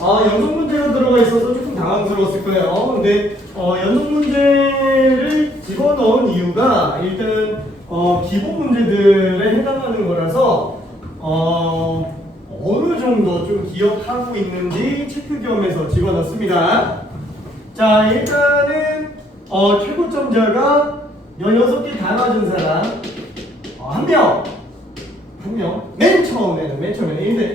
연속 문제가 들어가 있어서 조금 당황스러웠을 거예요. 근데 연속 문제를 집어넣은 이유가 일단 기본 문제들에 해당하는 거라서 어느 정도 좀 기억하고 있는지 체크 겸해서 집어넣습니다. 자, 일단은 최고점자가 16개 다 맞은 사람 한 명. 맨 처음에는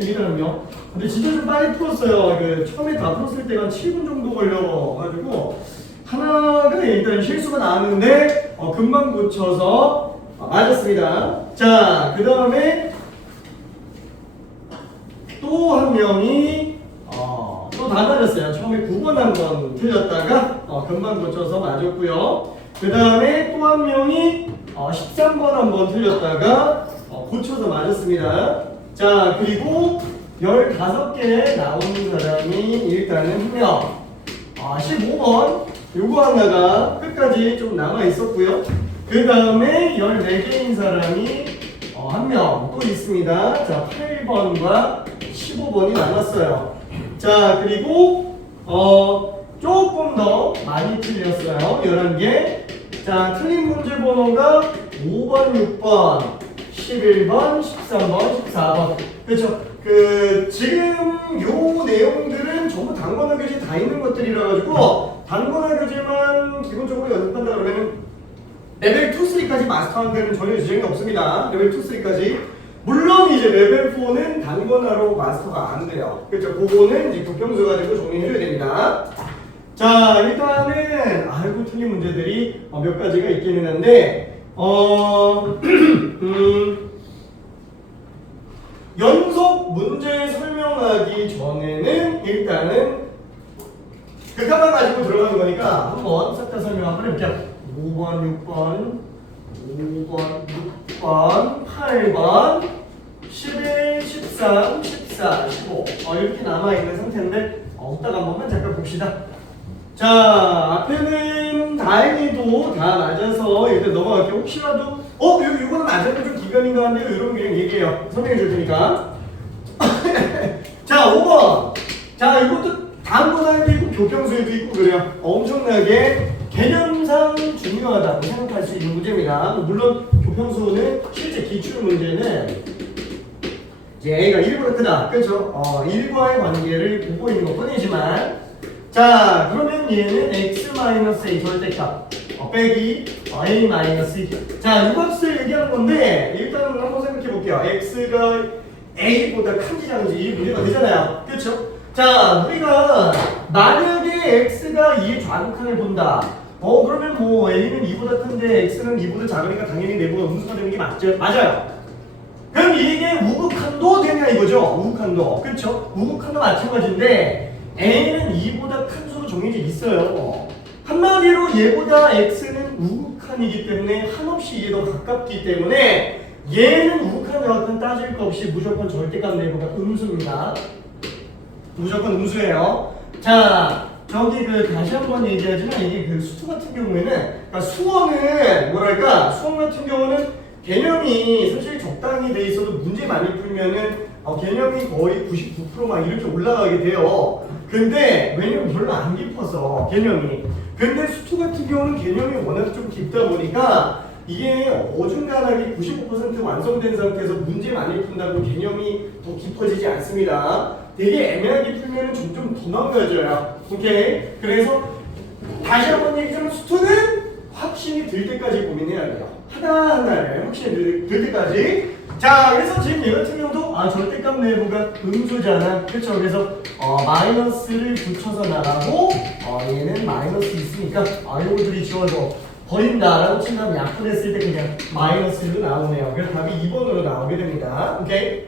일단 한 명. 근데 진짜 좀 빨리 풀었어요. 처음에 다 풀었을 때가 한 7분 정도 걸려가지고 하나가 일단 실수가 나왔는데 금방 고쳐서 맞았습니다. 자, 그 다음에 또 한 명이 또 다 맞았어요. 처음에 9번 한 번 틀렸다가 금방 고쳐서 맞았고요. 그 다음에 또 한 명이 13번 한 번 틀렸다가 고쳐서 맞았습니다. 자, 그리고 15개 나온 사람이 일단은 한 명. 15번 요거 하나가 끝까지 좀 남아 있었고요. 그 다음에 14개인 사람이 한 명 또 있습니다. 자, 8번과 15번이 남았어요. 자, 그리고 조금 더 많이 틀렸어요. 11개. 자, 틀린 문제 번호가 5번, 6번, 11번, 13번, 14번. 그렇죠? 지금 요 내용들은 전부 단권화 교재 다 있는 것들이라 가지고 단권화 교재만 기본적으로 연습한다 그러면은 레벨 2, 3까지 마스터하는 데는 전혀 지장이 없습니다. 레벨 2, 3까지. 물론 이제 레벨 4는 단권화로 마스터가 안 돼요. 그렇죠? 그거는 이제 교평수 가지고 정리해줘야 됩니다. 자, 일단은 알고 틀린 문제들이 몇 가지가 있기는 한데 연속 문제 설명하기 전에는 일단은 가만 가지고 들어가는 거니까 한번 싹 다 설명 한번 해볼게요. 5번, 6번, 5번, 6번, 8번, 11, 13, 14, 15 이렇게 남아있는 상태인데 이따가 한 번만 잠깐 봅시다. 자, 앞에는 다행히도 다 맞아서 일단 넘어갈게요. 혹시라도 이거는 맞았는데 좀 기간인가 한데요. 이런 그냥 얘기해요. 설명해 줄 테니까. 자, 5번. 자, 이것도 단권화에도 있고 교평수에도 있고 그래요. 엄청나게 개념상 중요하다고 생각할 수 있는 문제입니다. 물론 교평수는 실제 기출 문제는 이제 A가 1보다 크다. 그렇죠? 1과의 관계를 보고 있는 것 뿐이지만 자, 그러면 얘는 x-a 절대값 빼기 a-2. 자, 이 값을 얘기하는 건데 일단은 한번 생각해 볼게요. x가 a보다 큰지 작은지 이 문제가 되잖아요. 그렇죠? 자, 우리가 만약에 x가 2의 좌극한을 본다. 그러면 뭐 a는 2보다 큰데 x는 2보다 작으니까 당연히 내부가 음수가 되는 게 맞죠? 맞아요. 그럼 이게 우극한도 되냐 이거죠? 우극한도. 그렇죠? 우극한도 마찬가지인데 a는 2보다 큰 수로 정해져 있어요. 한마디로 얘보다 x는 우극한이기 때문에 한없이 이게 더 가깝기 때문에 얘는 우극한 좌극한 따질 거 없이 무조건 절대값 내부가 음수입니다. 무조건 음수예요. 자, 저기 다시 한번 얘기하지만 이게 수투 같은 경우에는 그러니까 수어는 뭐랄까 수어 같은 경우는 개념이 사실 적당히 돼 있어도 문제 많이 풀면은 개념이 거의 99% 막 이렇게 올라가게 돼요. 근데 왜냐면 별로 안 깊어서 개념이. 근데 수투 같은 경우는 개념이 워낙 좀 깊다 보니까 이게 어중간하게 95% 완성된 상태에서 문제 많이 푼다고 개념이 더 깊어지지 않습니다. 되게 애매하게 풀면 점점 더 망가져요. 오케이? 그래서 다시 한번 얘기하면 수투는 확신이 들 때까지 고민해야 돼요. 하나하나를 확신이 들 때까지. 자, 그래서 지금 얘 같은 경우도 절대값 내부가 음수잖아. 그렇죠? 그래서 마이너스를 붙여서 나가고 얘는 마이너스 있으니까 요거들이 지워져 버린다라고 친다면 약분했을 때 그냥 마이너스로 나오네요. 그래서 답이 2번으로 나오게 됩니다. 오케이?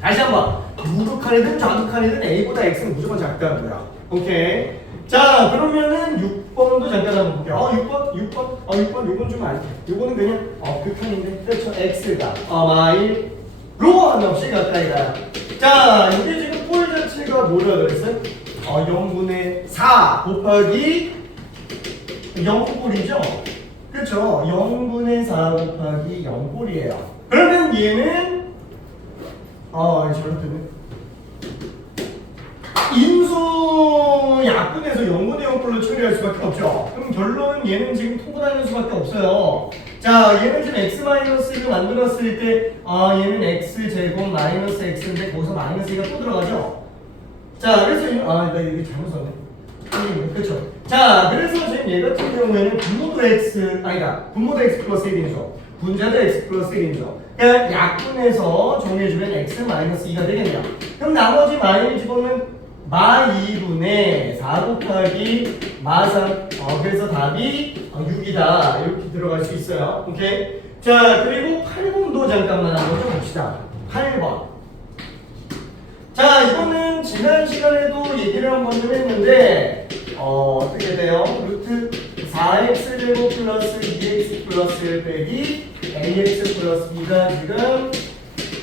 다시 한번 우극한이든 좌극한이든 a보다 x는 무조건 작다는 거야. 오케이? 자, 그러면은 6번도 잠깐 한번 볼게요. 6번 요건 좀 아니야. 요거는 그냥 극한인데 그렇죠? x가 마이로 한없이 가까이 가요. 자, 이게 지금 꼴 자체가 뭐라 그랬어요? 0분의 4 곱하기 0꼴이죠? 그렇죠? 0분의 4 곱하기 0꼴이에요. 그러면 얘는 잘못됐네. 그래서 0분의 0꼴로 처리할 수밖에 없죠. 그럼 결론은 얘는 지금 통분하는 수밖에 없어요. 자, 얘는 지금 x-1을 만들었을 때 얘는 x제곱 마이너스 x인데 거기서 마이너스 2가 또 들어가죠. 자, 그래서 나 이게 잘못 썼네. 그렇죠. 자, 그래서 지금 얘 같은 경우에는 분모도 x 분모도 x 플러스 1이죠. 분자도 x 플러스 1이죠. 그러니까 약분해서 정리해주면 x 마이너스 2가 되겠네요. 그럼 나머지 마이너스 집어넣으면 마 2분의 4 곱하기 마 3. 그래서 답이 6이다. 이렇게 들어갈 수 있어요. 오케이. 자, 그리고 8번도 잠깐만 한번 좀 봅시다. 8번. 자, 이거는 지난 시간에도 얘기를 한번 좀 했는데 어떻게 돼요? 루트 4x 제곱 플러스 2x 플러스 1 빼기 ax 플러스 b가 지금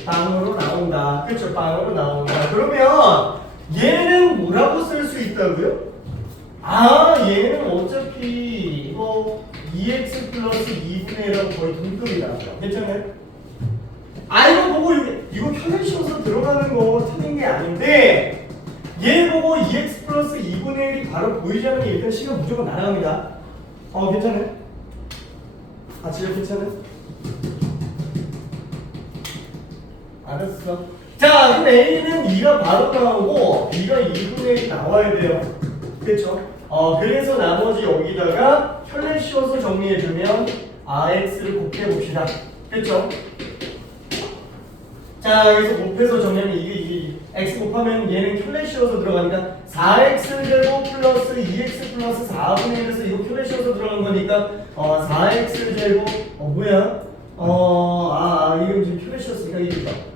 빵으로 나온다. 그렇죠? 빵으로 나온다. 그러면 얘는 뭐라고 쓸 수 있다고요? 얘는 어차피 이거 2x 플러스 2분의 1하고 거의 동급이다. 괜찮아요? 이거 보고 이거 편을 씌워서 들어가는 거 틀린 게 아닌데 얘 보고 2x 플러스 2분의 1이 바로 보이지 않으면 일단 시간 무조건 날아갑니다. 괜찮아요? 진짜 괜찮아요? 알았어. 자, 그럼 A는 2가 바로 나오고 B가 2분의 1이 나와야 돼요. 그렇죠? 그래서 나머지 여기다가 혈례 씌워서 정리해주면 X를 곱해봅시다. 그렇죠? 자, 여기서 곱해서 정리하면 이게 X 곱하면 얘는 혈례 씌워서 들어가니까 4X 제곱 플러스 2X 플러스 4분의 1에서 이거 혈례 씌워서 들어간 거니까 4X 제곱 뭐야? 이거 지금 혈례 씌웠으니까 이거죠.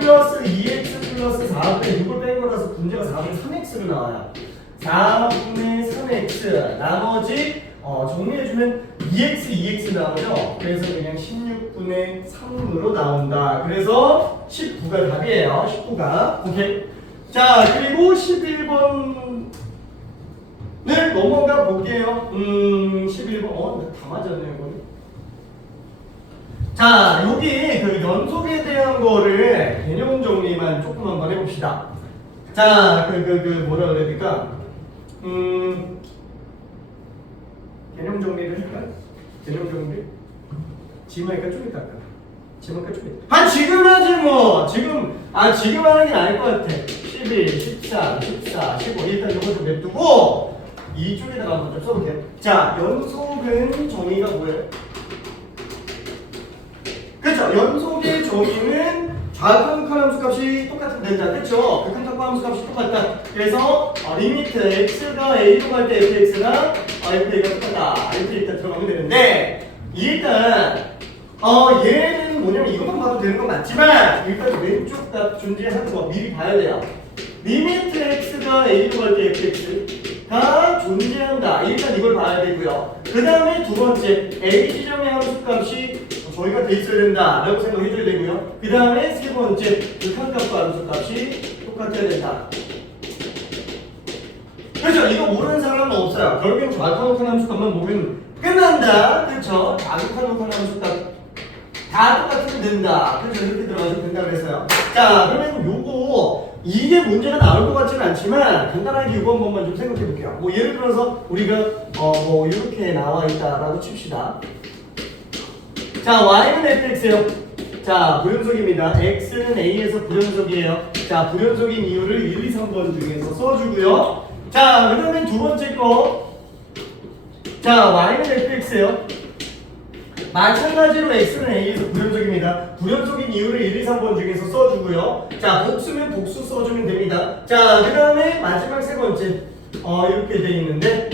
플러스 2x 플러스 4분의 6을 뺀 거라서 분자가 4분의 3x로 나와요. 4분의 3x 나머지 정리해주면 2x 나오죠. 그래서 그냥 16분의 3으로 나온다. 그래서 19가 답이에요. 19가. 오케이. 자, 그리고 11번을 넘어가 볼게요. 11번. 다 맞았네요, 이거는. 자, 여기 그 연속에 대한 거를 개념 정리만 조금 한번 해봅시다. 자, 뭐라 그래야 될까? 개념 정리를 할까요? 개념 정리? 지금 하니까 좀 이따 할까? 지금 하니까 좀 이따. 지금 하지 뭐! 지금 하는 게 나을 것 같아. 11, 13, 14, 15. 일단 이거 좀 냅두고, 이쪽에다가 한번 좀 써볼게요. 자, 연속은 정의가 뭐예요? 그렇죠. 연속의 정의는 좌극한 함수 값이 똑같으면 된다. 그렇죠. 극한 함수 값이 똑같다. 그래서 리미트 x가 a로 갈 때 fx가 fa가 똑같다. 이렇게 일단 들어가면 되는데 일단 얘는 뭐냐면 이것만 봐도 되는 건 맞지만 일단 왼쪽 값 존재하는 거 미리 봐야 돼요. 리미트 x가 a로 갈 때 fx가 존재한다. 일단 이걸 봐야 되고요. 그 다음에 두 번째 a 지점의 함수 값이 저희가 돼 있어야 된다 라고 생각해줘야 되고요. 그 다음에 세 번째 극한값과 함수값이 똑같아야 된다. 그렇죠. 이거 모르는 사람은 없어요. 결국엔 좌극한 함수값만 모르면 끝난다. 그렇죠. 좌극한 함수값 다 똑같으면 된다. 그렇죠. 이렇게 들어가서 된다 그랬어요. 자, 그러면 요거 이게 문제가 나올 것 같지는 않지만 간단하게 이거 한 번만 좀 생각해 볼게요. 뭐 예를 들어서 우리가 뭐 이렇게 나와 있다라고 칩시다. 자, y는 fx예요. 자, 불연속입니다. x는 a에서 불연속이에요. 자, 불연속인 이유를 1, 2, 3번 중에서 써주고요. 자, 그 다음에 두 번째 거. 자, y는 fx예요. 마찬가지로 x는 a에서 불연속입니다. 불연속인 이유를 1, 2, 3번 중에서 써주고요. 자, 복수면 복수 써주면 됩니다. 자, 그 다음에 마지막 세 번째. 이렇게 돼 있는데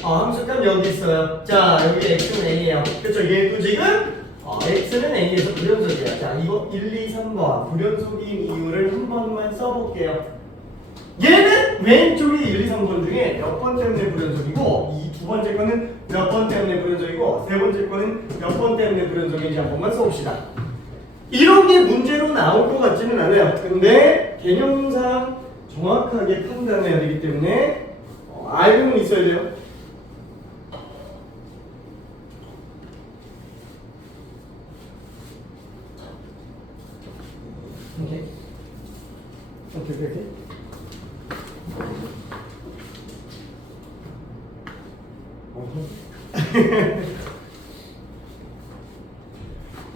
함수값 여기 있어요. 자, 여기 x는 a예요. 그렇죠? 얘도 지금 x는 a에서 불연속이야. 자, 이거 1, 2, 3번 불연속인 이유를 한 번만 써볼게요. 얘는 왼쪽이 1, 2, 3번 중에 몇 번 때문에 불연속이고 이 두 번째 거는 몇 번 때문에 불연속이고 세 번째 거는 몇 번 때문에 불연속인지 한 번만 써봅시다. 이런 게 문제로 나올 것 같지는 않아요. 근데 개념상 정확하게 판단해야 되기 때문에 알고는 있어야 돼요. 오케이.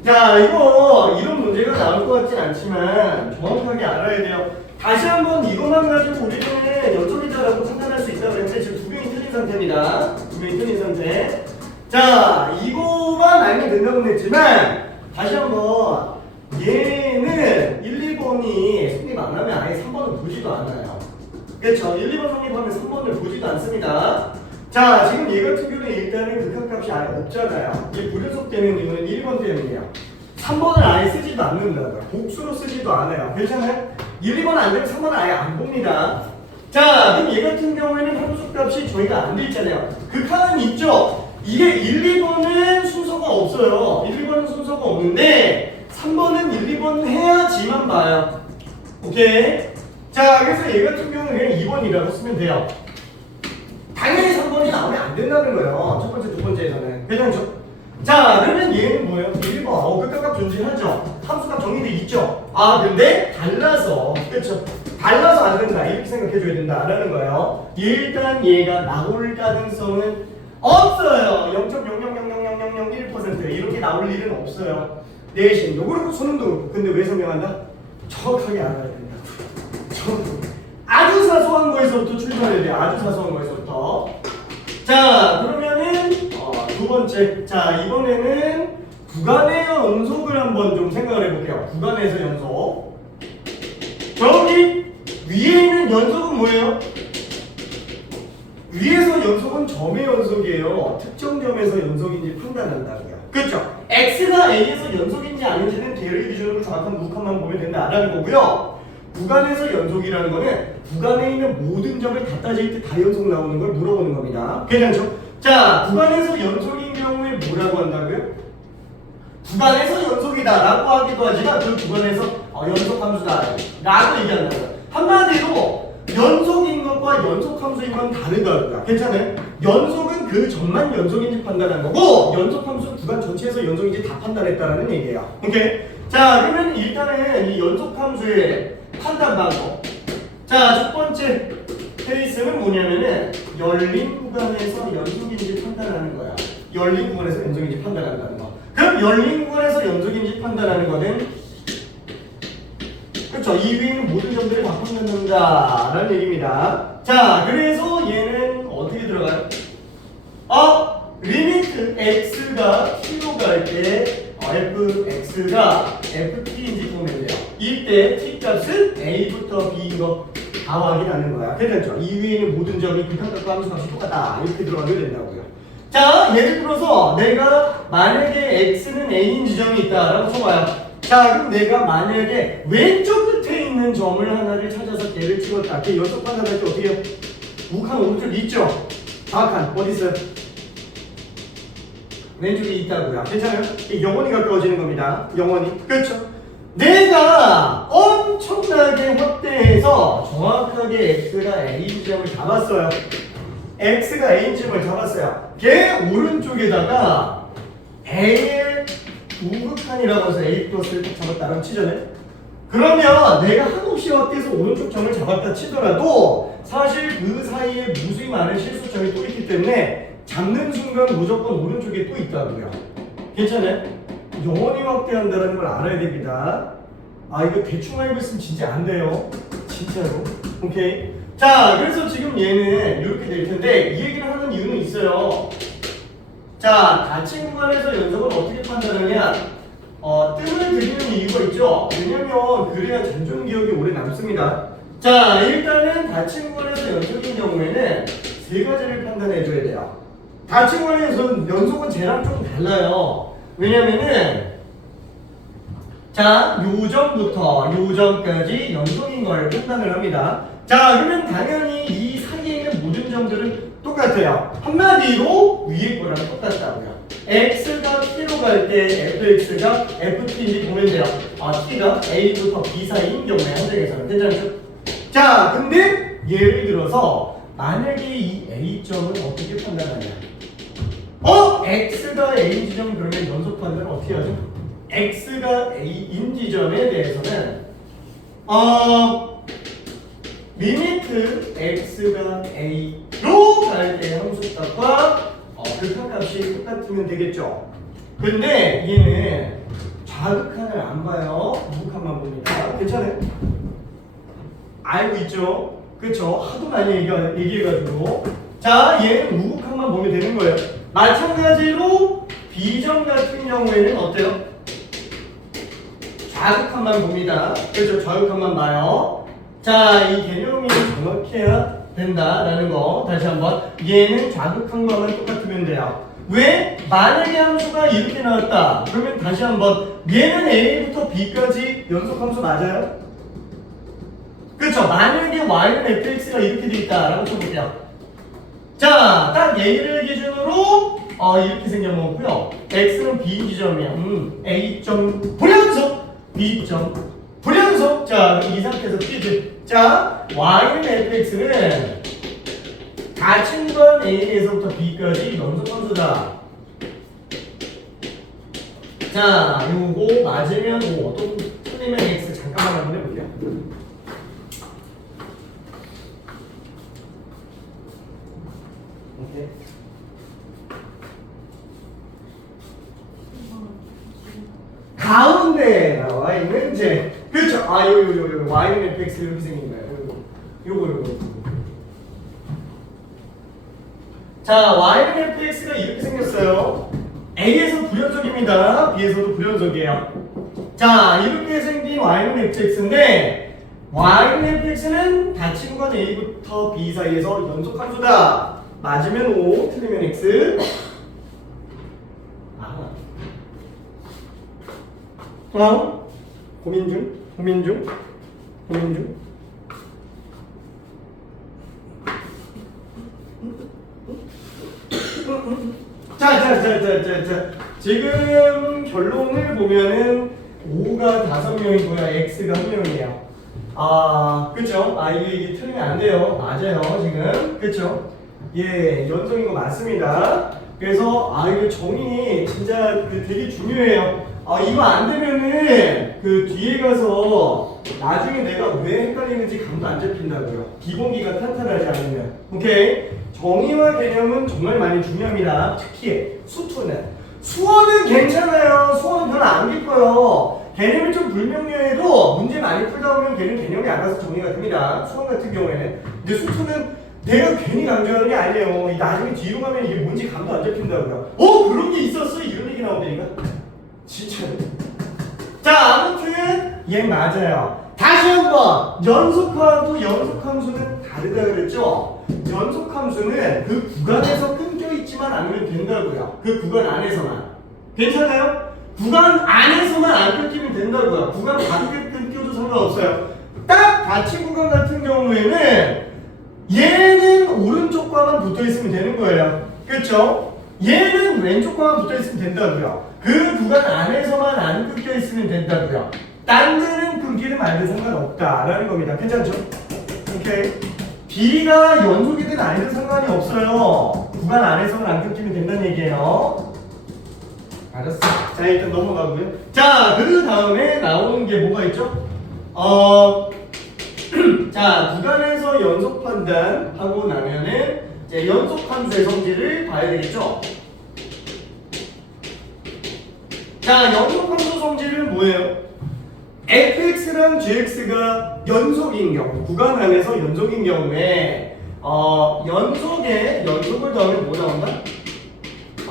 자, 이거 이런 문제가 나올 것 같진 않지만 정확하게 알아야 돼요. 다시 한번 이것만 가지고 우리는 연속이다라고 판단할 수 있다고 했는데 지금 두 명이 틀린 상태입니다. 두 명이 틀린 상태. 자, 이거만 알면 된다고 했지만 다시 한번 얘는 1, 2번이 성립 안 하면 아예 3번을 보지도 않아요. 그렇죠? 1, 2번 성립하면 3번을 보지도 않습니다. 자, 지금 얘 같은 경우는 일단은 극한값이 아예 없잖아요. 이게 불연속되는 이유는 1번 때문이에요. 3번을 아예 쓰지도 않는다고요. 복수로 쓰지도 않아요. 괜찮아요? 1, 2번 안 되면 3번은 아예 안 봅니다. 자, 그럼 얘 같은 경우에는 함수값이 저희가 안 돼 있잖아요. 극한은 있죠? 이게 1, 2번은 순서가 없어요. 1, 2번은 순서가 없는데 3번은 1, 2번 해야지만 봐요. 오케이? 자, 그래서 얘 같은 경우는 그냥 2번이라고 쓰면 돼요. 당연히 3번이 나오면 안 된다는 거예요. 첫 번째, 두 번째에서는. 괜찮죠? 자, 그러면 얘는 뭐예요? 1번. 극한값 존재하죠? 함수값 정리돼 있죠? 아, 근데 달라서. 그렇죠? 달라서 안 된다. 이렇게 생각해줘야 된다라는 거예요. 일단 얘가 나올 가능성은 없어요. 0.0000001% 이렇게 나올 일은 없어요. 내신도 그렇고 수능도 그렇고. 근데 왜 설명한다? 정확하게 알아야 된다. 아주 사소한 거에서부터 출발해야 돼요. 아주 사소한 거에서부터. 자, 그러면은 두 번째. 자, 이번에는 구간의 연속을 한번 좀 생각을 해볼게요. 구간에서 연속. 저기 위에 있는 연속은 뭐예요? 위에서 연속은 점의 연속이에요. 특정 점에서 연속인지 판단한다고요. 그렇죠? x가 a에서 연속인지 아닌지는 대리 기준으로 정확한 무칸만 보면 된다라는 거고요. 구간에서 연속이라는 거는 구간에 있는 모든 점을 다 따질 때 다 연속 나오는 걸 물어보는 겁니다. 괜찮죠? 자, 구간에서 연속인 경우에 뭐라고 한다고요? 구간에서 연속이다 라고 하기도 하지만 그 구간에서 연속함수다 라고 얘기한다고요. 한마디로 연속인 것과 연속함수인 건 다르다고요. 괜찮아요? 연속은 그 점만 연속인지 판단한 거고 연속함수는 구간 전체에서 연속인지 다 판단했다라는 얘기예요. 오케이? 자, 그러면 일단은 이 연속함수의 판단 방법. 자, 첫 번째 케이스는 뭐냐면은 열린 구간에서 연속인지 판단하는 거야. 열린 구간에서 연속인지 판단한다는 거. 그럼 열린 구간에서 연속인지 판단하는 거는 그렇죠. 이 위에 있는 모든 점들을 다 판단한다라는 얘기입니다. 자, 그래서 얘는 어떻게 들어가요? 리미트 x가 t로 갈 때 fx가 ft인지 보면 돼요. 이때 t 값은 a부터 b인 거 다 확인하는 거야. 괜찮죠? 이 위에 있는 모든 점이 극한값과 함수값이 똑같다. 이렇게 들어가면 된다고요. 자, 예를 들어서 내가 만약에 x는 a인 지점이 있다라고 쳐봐요. 자, 그럼 내가 만약에 왼쪽 끝에 있는 점을 하나를 찾아서 걔를 찍었다. 걔 연속 판단할 때 어떻게 해요? 우칸 오른쪽 있죠? 좌칸 어디 있어요? 왼쪽에 있다고요. 괜찮아요? 영원히 가까워지는 겁니다. 영원히. 그렇죠? 내가 엄청나게 확대해서 정확하게 x가 a 지점을 잡았어요. x가 a 지점을 잡았어요. 걔 오른쪽에다가 a의 우극한이라고 해서 a 플러스를 잡았다라고 치잖아요. 그러면 내가 한없이 확대해서 오른쪽 점을 잡았다 치더라도 사실 그 사이에 무수히 많은 실수점이 또 있기 때문에 잡는 순간 무조건 오른쪽에 또 있다고요. 괜찮아요? 영원히 확대한다는 걸 알아야 됩니다. 이거 대충 알고 있으면 진짜 안 돼요. 진짜로. 오케이. 자, 그래서 지금 얘는 이렇게 될 텐데 이 얘기를 하는 이유는 있어요. 자, 닫힌 구간에서 연속을 어떻게 판단하냐? 뜸을 들이는 이유가 있죠. 왜냐면 그래야 잔존 기억이 오래 남습니다. 자, 일단은 닫힌 구간에서 연속인 경우에는 세 가지를 판단해 줘야 돼요. 닫힌 구간에서 연속은 쟤랑 좀 달라요. 왜냐면은 자, 요점부터 요점까지 연속인 걸 판단을 합니다. 자, 그러면 당연히 이 사이에 있는 모든 점들은 똑같아요. 한마디로 위에 거랑 똑같다고요. x가 t로 갈 때 fx가 ft인지 보면 돼요. t가 a부터 b 사이인 경우에 한정에서는 괜찮죠? 자, 근데 예를 들어서 만약에 이 a점은 어떻게 판단하냐? x가 a 지점 그러면 연속 판단을 어떻게 하죠? x가 a인 지점에 대해서는 리미트 x가 a로 갈 때 함수값과 극한값이 똑같으면 되겠죠. 근데 얘는 좌극한을 안 봐요. 우극한만 봅니다. 괜찮아요? 알고 있죠? 그쵸? 하도 많이 얘기해가지고. 자, 얘는 우극한만 보면 되는 거예요. 마찬가지로 비점 같은 경우에는 어때요? 좌극한만 봅니다. 그렇죠? 좌극한만 봐요. 자, 이 개념이 정확해야 된다라는 거 다시 한번. 얘는 좌극한과만 똑같으면 돼요. 왜? 만약에 함수가 이렇게 나왔다. 그러면 다시 한번 얘는 A부터 B까지 연속함수 맞아요? 그렇죠? 만약에 Y는 fx가 이렇게 돼 있다라고 쳐볼게요. 자, 딱 A를 기준으로 이렇게 생겨먹고요. X는 B 지점이야. A 점 불연속, B 점 불연속. 자, 이 상태에서 퀴즈. 자, Y는 fx는 가칭건 A에서부터 B까지 연속함수다. 자, 요거 맞으면 O, 또 틀리면 X. 잠깐만 한번 해볼게요. 오케이. 가운데에 나와 있는 제 그렇죠. 아, 요 Y는 fx 이렇게 생긴 거예요. 요거. 자, Y는 fx가 이렇게 생겼어요. A에서 불연속입니다. B에서도 불연속이에요. 자, 이렇게 생긴 Y는 fx인데 Y는 fx는 다친건 A부터 B 사이에서 연속함수다. 맞으면 O, 틀리면 X. 고민 중. 자. 지금 결론을 보면은 O가 5명이고요. X가 1명이에요. 아, 그쵸? 아, 이게 틀리면 안 돼요. 맞아요, 지금. 그쵸? 예, 연속인 거 맞습니다. 그래서, 이거 정의 진짜 되게 중요해요. 이거 안 되면은 뒤에 가서 나중에 내가 왜 헷갈리는지 감도 안 잡힌다고요. 기본기가 탄탄하지 않으면. 오케이? 정의와 개념은 정말 많이 중요합니다. 특히 수어는 괜찮아요. 수어는 별로 안 깊어요. 개념이 좀 불명료해도 문제 많이 풀다 보면 걔는 개념이 알아서 정리가 됩니다. 수어 같은 경우에는. 근데 수투는 내가 괜히 강조하는 게 아니에요. 나중에 뒤로 가면 이게 뭔지 감도 안 잡힌다고요. 그런 게 있었어? 이런 얘기 나오다니까. 진짜로. 자, 아무튼 얘 맞아요. 다시 한번 연속하고 연속함수는 다르다 그랬죠? 연속함수는 그 구간에서 끊겨 있지만 않으면 된다고요. 그 구간 안에서만. 괜찮아요? 구간 안에서만 안 끊기면 된다고요. 구간 밖에 끊겨도 상관없어요. 딱 닫힌 구간 같은 경우에는 얘는 오른쪽과만 붙어 있으면 되는 거예요. 그렇죠? 얘는 왼쪽과만 붙어 있으면 된다고요. 그 구간 안에서만 안 끊겨 있으면 된다고요. 딴 데는 끊기든 말든 상관없다라는 겁니다. 괜찮죠? 오케이. B가 연속이든 아니든 상관이 없어요. 구간 안에서만 안 끊기면 된다는 얘기예요. 알았어. 자, 일단 넘어가고요. 자, 그 다음에 나오는 게 뭐가 있죠? 자, 구간에서 연속 판단하고 나면은 이제 연속함수의 성질을 봐야 되겠죠? 자, 연속함수 성질은 뭐예요? fx랑 gx가 연속인 경우, 구간 안에서 연속인 경우에 연속을 더하면 뭐 나온다?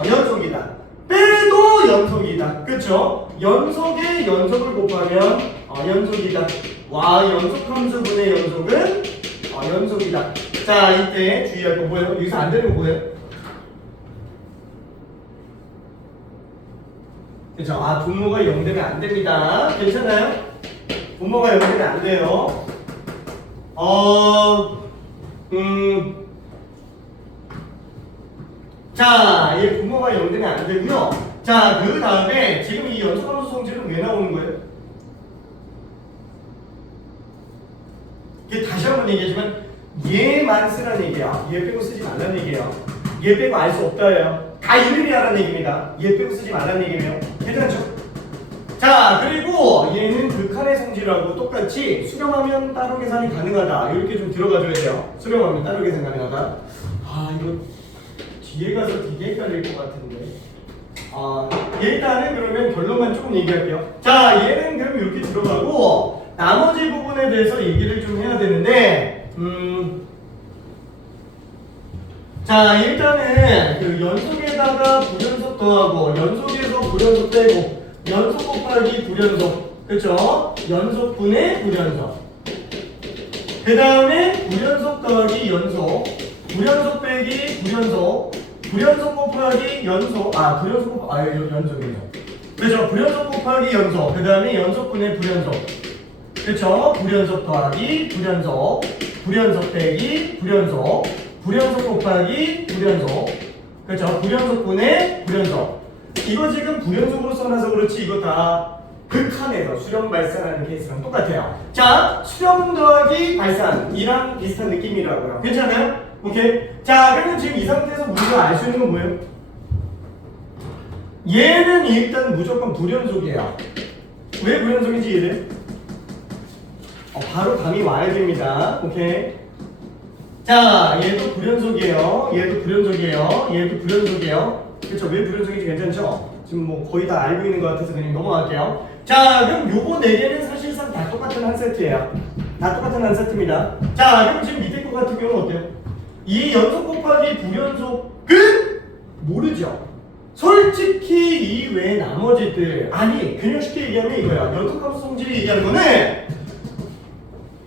연속이다. 빼도 연속이다. 그쵸? 연속에 연속을 곱하면 연속이다. 와, 연속함수분의 연속은 연속이다. 자, 이때 주의할 거 뭐예요? 여기서 안 되는 거 뭐예요? 그쵸? 분모가 0 되면 안 됩니다. 괜찮아요? 분모가 0 되면 안 돼요. 자, 얘 분모가 0 되면 안 되고요. 자, 그 다음에 지금 이 연속함수 성질은 왜 나오는 거예요? 이게 다시 한번 얘기하지만 얘만 쓰라는 얘기야. 얘 빼고 쓰지 말라는 얘기예요. 얘 빼고 알 수 없다예요. 다 일일이 하라는 얘기입니다. 얘 빼고 쓰지 말라는 얘기예요. 괜찮죠? 자, 그리고 얘는 극한의 성질하고 똑같이 수렴하면 따로 계산이 가능하다. 이렇게 좀 들어가줘야 돼요. 수렴하면 따로 계산 가능하다. 이거 뒤에 가서 되게 헷갈릴 것 같은데. 일단은 그러면 결론만 조금 얘기할게요. 자, 얘는 그럼 이렇게 들어가고 나머지 부분에 대해서 얘기를 좀 해야 되는데, 자, 일단은 그 연속에다가 불연속 더하고 연속에서 불연속 빼고 연속 곱하기 불연속, 그쵸? 연속분의 불연속. 그 다음에 불연속 더하기 연속, 불연속 빼기 불연속, 불연속 곱하기 연속, 연속이죠. 그죠? 불연속 곱하기 연속, 그 다음에 연속분의 불연속. 그쵸? 불연속 더하기 불연속, 불연속 빼기 불연속, 불연속 곱하기 불연속. 그쵸? 불연속분의 불연속. 이거 지금 불연속으로 써놔서 그렇지 이거 다 극한에서 수렴 발산하는 케이스랑 똑같아요. 자, 수렴 더하기 발산이랑 비슷한 느낌이라고요. 괜찮아요? 오케이. 자, 그러면 지금 이 상태에서 우리가 알 수 있는 건 뭐예요? 얘는 일단 무조건 불연속이에요. 왜 불연속인지 이해돼? 바로 감이 와야 됩니다. 오케이. 자, 얘도 불연속이에요. 얘도 불연속이에요. 얘도 불연속이에요. 그렇죠? 왜 불연속인지 괜찮죠? 지금 뭐 거의 다 알고 있는 것 같아서 그냥 넘어갈게요. 자, 그럼 요거 4개는 사실상 다 똑같은 한 세트예요. 다 똑같은 한 세트입니다. 자, 그럼 지금 밑에 거 같은 경우는 어때요? 이 연속 곱하기 불연속은 모르죠? 솔직히 이 외에 나머지들, 아니 그냥 쉽게 얘기하면 이거야. 연속함수 성질이 얘기하는 거는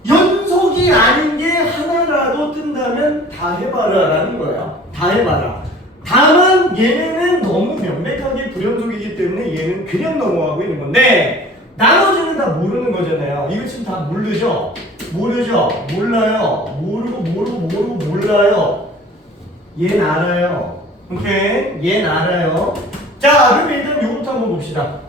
연속이 아닌 게 하나라도 뜬다면 다 해봐라 라는 거예요. 다 해봐라. 다만 얘네는 너무 명백하게 불연속이기 때문에 얘는 그냥 넘어가고 있는 건데 나머지는 다 모르는 거잖아요. 이거 지금 다 모르죠? 모르죠? 몰라요. 모르고 몰라요. 얘는 알아요. 오케이? 얘는 알아요. 자, 그럼 일단 요거부터 한번 봅시다.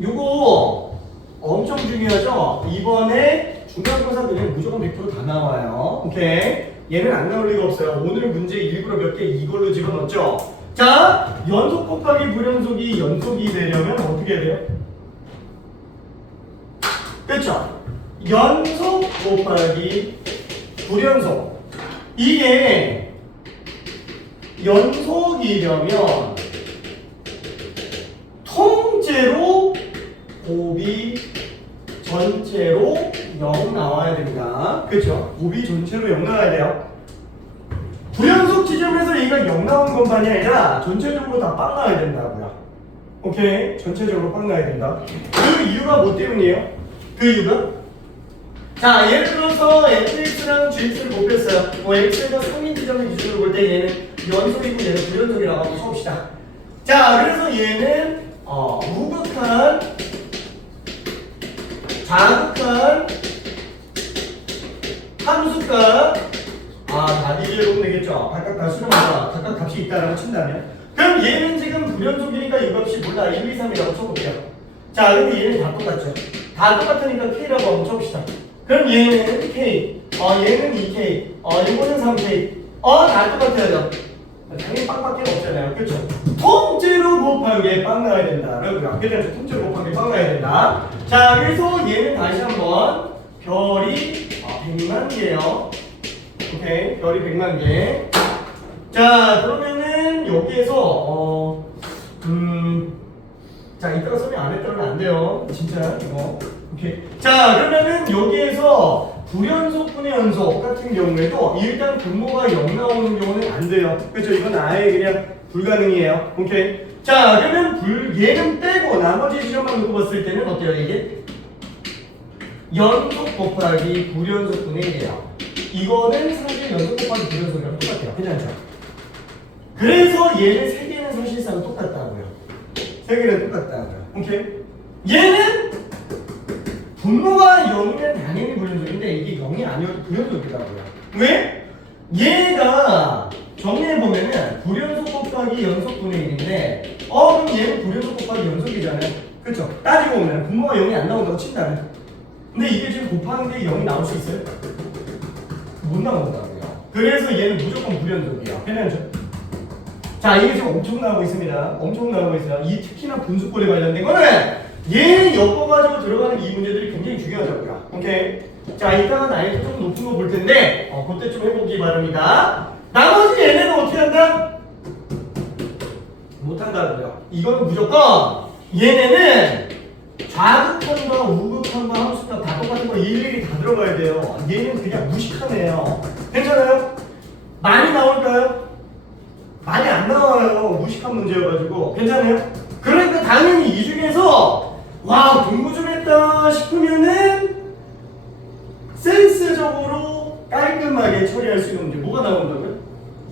요거 엄청 중요하죠? 이번에 중간고사 그냥 무조건 100% 다 나와요. 오케이? 얘는 안 나올 리가 없어요. 오늘 문제 일부러 몇 개 이걸로 집어넣었죠? 자, 연속 곱하기 불연속이 연속이 되려면 어떻게 해야 돼요? 그렇죠? 연속 곱하기 불연속. 이게 연속이려면 통째로 곱이 전체로 0 나와야 됩니다. 그렇죠? 곱이 전체로 0 나와야 돼요. 불연속 지점에서 얘가 0 나온 것만이 아니라 전체적으로 다 빵 나와야 된다고요. 오케이? 전체적으로 빵 나와야 된다. 그 이유가 뭐 때문이에요? 그 이유가? 자, 예를 들어서 fx랑 gx를 곱했어요. 뭐 x가 상인 지점을 기준으로 볼 때 얘는 연속이고 얘는 불연속이라고 한번 써봅시다. 자, 그래서 얘는 무극한, 자극한 함수값 다 이제 놓으면 되겠죠. 각각 다 수렴하자. 각각 값이 있다라고 친다면 그럼 얘는 지금 불연속이니까 이 값이 몰라 1, 2, 3이라고 쳐볼게요. 자, 그럼 얘는 다 똑같죠. 다 똑같으니까 K라고 한번 쳐봅시다. 그럼 얘는 K, 얘는 2K, 이거는 3K, 다 똑같아요. 당연히 빵밖에 없잖아요. 그렇죠? 통째로 곱하기에 빵 나와야 된다. 그래서 통째로 곱하기에 빵 나와야 된다. 자, 그래서 얘는 다시 한번 별이 100만 개요. 오케이, 별이 100만 개. 자, 그러면은 여기에서 자, 이따가 설명 안 했다면 안 돼요. 진짜 이거. 오케이. 자, 그러면은 여기에서 불연속분의 연속 같은 경우에도 일단 분모가 0 나오는 경우는 안 돼요. 그렇죠? 이건 아예 그냥 불가능이에요. 오케이. 자, 그러면 얘는 빼고 나머지 지점만 놓고 봤을 때는 어때요, 이게? 연속 곱하기 불연속분의 1이에요. 이거는 사실 연속 곱하기 불연속이랑 똑같아요. 괜찮죠? 그래서 얘는 세 개는 사실상 똑같다고요. 세 개는 똑같다고요. 오케이? 얘는 분모가 0이면 당연히 불연속인데 이게 0이 아니어도 불연속이라고요. 왜? 얘가 정리해보면은 불연속 곱하기 연속분의 1인데 그럼 얘는 불연속 곱하기 연속이잖아요. 그쵸? 따지고 보면 분모가 0이 안 나온다고 친다면 근데 이게 지금 곱하는 게 0이 나올 수 있어요? 못 나온다고요. 그래서 얘는 무조건 불연속이에요. 괜찮죠? 자, 이게 지금 엄청 나오고 있습니다. 엄청 나오고 있어요. 이 특히나 분수꼴에 관련된 거는 얘 엮어가지고 들어가는 이 문제들이 굉장히 중요하다고요. 오케이? 자, 이따가 난이도 좀 높은 거 볼 텐데 그때 좀 해보기 바랍니다. 나머지 얘네는 어떻게 한다? 못한다고요. 이거는 무조건 얘네는 좌극한과 우극한과 함수값 다 똑같은 거 일일이 다 들어가야 돼요. 얘는 그냥 무식하네요. 괜찮아요? 많이 나올까요? 많이 안 나와요. 무식한 문제여가지고. 괜찮아요? 그러니까 당연히 이 중에서 와 공부 좀 했다 싶으면은 센스적으로 깔끔하게 처리할 수 있는 문제 뭐가 나온다고요?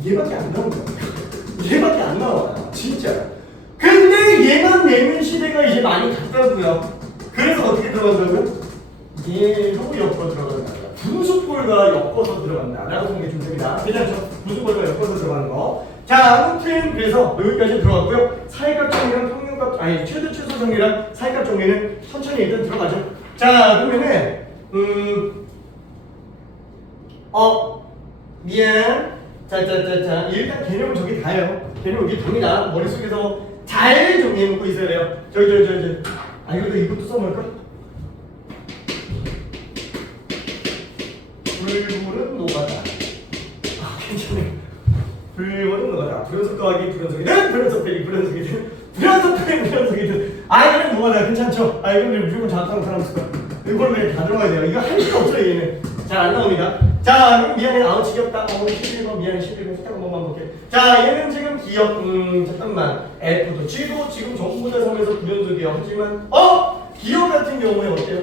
얘밖에 안 나온다고요. 얘밖에 안 나와요. 진짜. 근데 얘만 내는 시대가 이제 많이 갔다고요. 그래서 어떻게 들어간다고요? 얘로 엮어 들어간다. 분수꼴과 엮어서 들어간다. 라고 보는 게 좋습니다. 괜찮죠? 분수꼴과 엮어서 들어가는 거. 자, 아무튼 그래서 여기까지 들어갔고요. 사이값 정리랑 평균값, 아니 최대 최소 정리랑 사이값 정리는 천천히 일단 들어가죠. 자, 그러면은 미안. 자, 일단 개념은 저기 다요. 개념 여기 답니다. 머릿속에서 잘 정리해놓고 있어야 돼요. 저기. 아, 이것도 써놓을까? 불불은 노가다. 아, 괜찮네. 불불은 노가다. 불연속 더하기 불연속이든 불연속 빼기 불연속이든 불연속 빼기 불연속이든 이거는 노가다. 괜찮죠? 이거는 무조건 작성 사람 쓸 거야. 이걸 왜 다 들어가야 돼요? 이거 할 필요 없어요, 얘는. 잘 안 나옵니다. 자, 그럼 미안해. 지겹다. 11번 미안해. 11번 숫자 한 번만 볼게. 자, 얘는 지금 기억, 잠깐만. F도 G도 지금 전부 다 3에서 불연속이에요. 하지만, 기억 같은 경우에 어때요?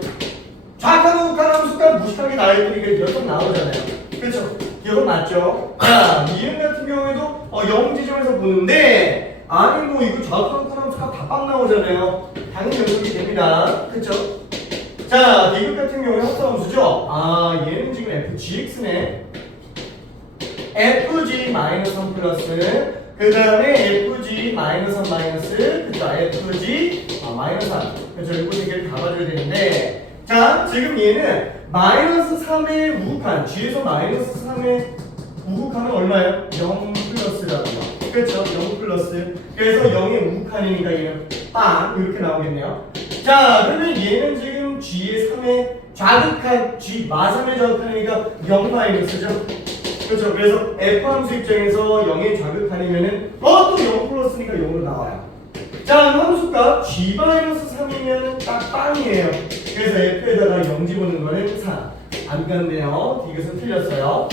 좌칸, 우칸 함수값 무식하게 나와있으니까 계속 나오잖아요. 그렇죠? 기억은 맞죠? 자, 이행 같은 경우에도 0지점에서 보는데, 아니 뭐 이거 좌칸, 우칸 함수값 다 빵 나오잖아요. 당연히 연속이 됩니다. 그렇죠? 자, 디귿 같은 경우에 합성함수죠? 얘는 지금 FGX네. FG-3 플러스 그 다음에 FG-3 마이너스 그쵸? FG 마이너스 3 그쵸? 이거 되게 다 봐줘야 되는데 자, 지금 얘는 마이너스 3의 우극한 G에서 마이너스 3의 우극한은 얼마예요? 0 플러스라고요. 그렇죠? 0 플러스. 그래서 0의 우극한이니까 얘는 빵 이렇게 나오겠네요. 자, 그러면 얘는 지금 G의 3의 좌극한 G 마3의 좌극한이니까 0 마이너스죠. 그렇죠. 그래서 F 함수 입장에서 0의 좌극한이면은 또 0 플러스니까 0으로 나와요. 자, 함수값 G 마이너스 3이면 딱 빵이에요. 그래서 F에다가 0 집어넣는 거는 4. 안 갔네요. 이것은 틀렸어요.